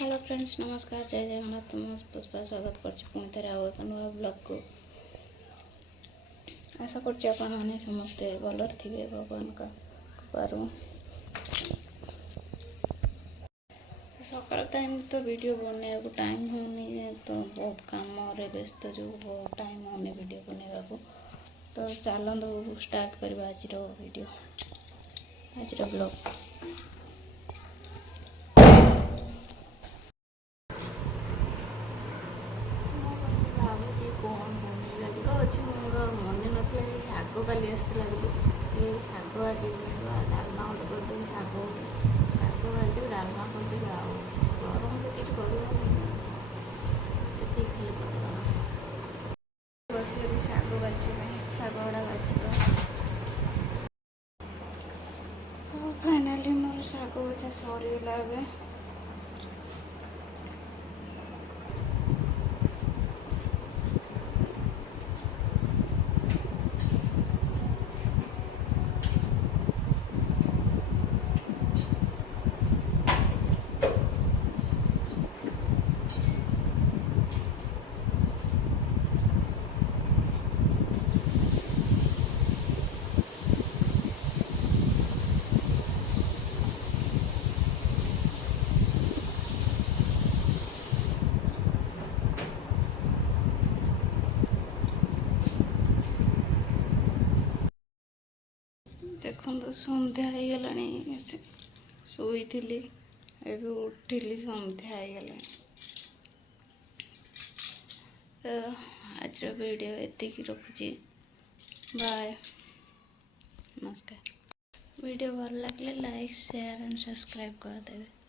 Hello friends, नमस्कार, जय जगन्नाथ। पुष्पा स्वागत कर पुणी थे आउ एक नुआ ब्लॉग को। आशा कर समस्ते भलर थे भगवान का कृपारू। सकाल टाइम तो वीडियो बनने को टाइम होनी, तो बहुत काम व्यस्त जो बहुत टाइम होनी वीडियो बनने को। तो चलते स्टार्ट करवा आज वीडियो, आज ब्लॉग। अच्छी मोर मन ना शाग काली आसला ये शाग आज डालमा गोटे करदेवी, शाग शाग भाजी डालमा करदेवी। गरम तो किसी करनी ये खाली करदे बस शाग बाछे शाग गुड़ा बाछिद। फाइनाली मोर शाग बछा सरीगला। देखो सन्ध्या हो गला, शोई थी उठिली, सन्ध्या हो गला। तो आज वीडियो एति रखुची, बाय, नमस्कार। वीडियो भल लगे लाइक शेयर एंड सब्सक्राइब कर देवे।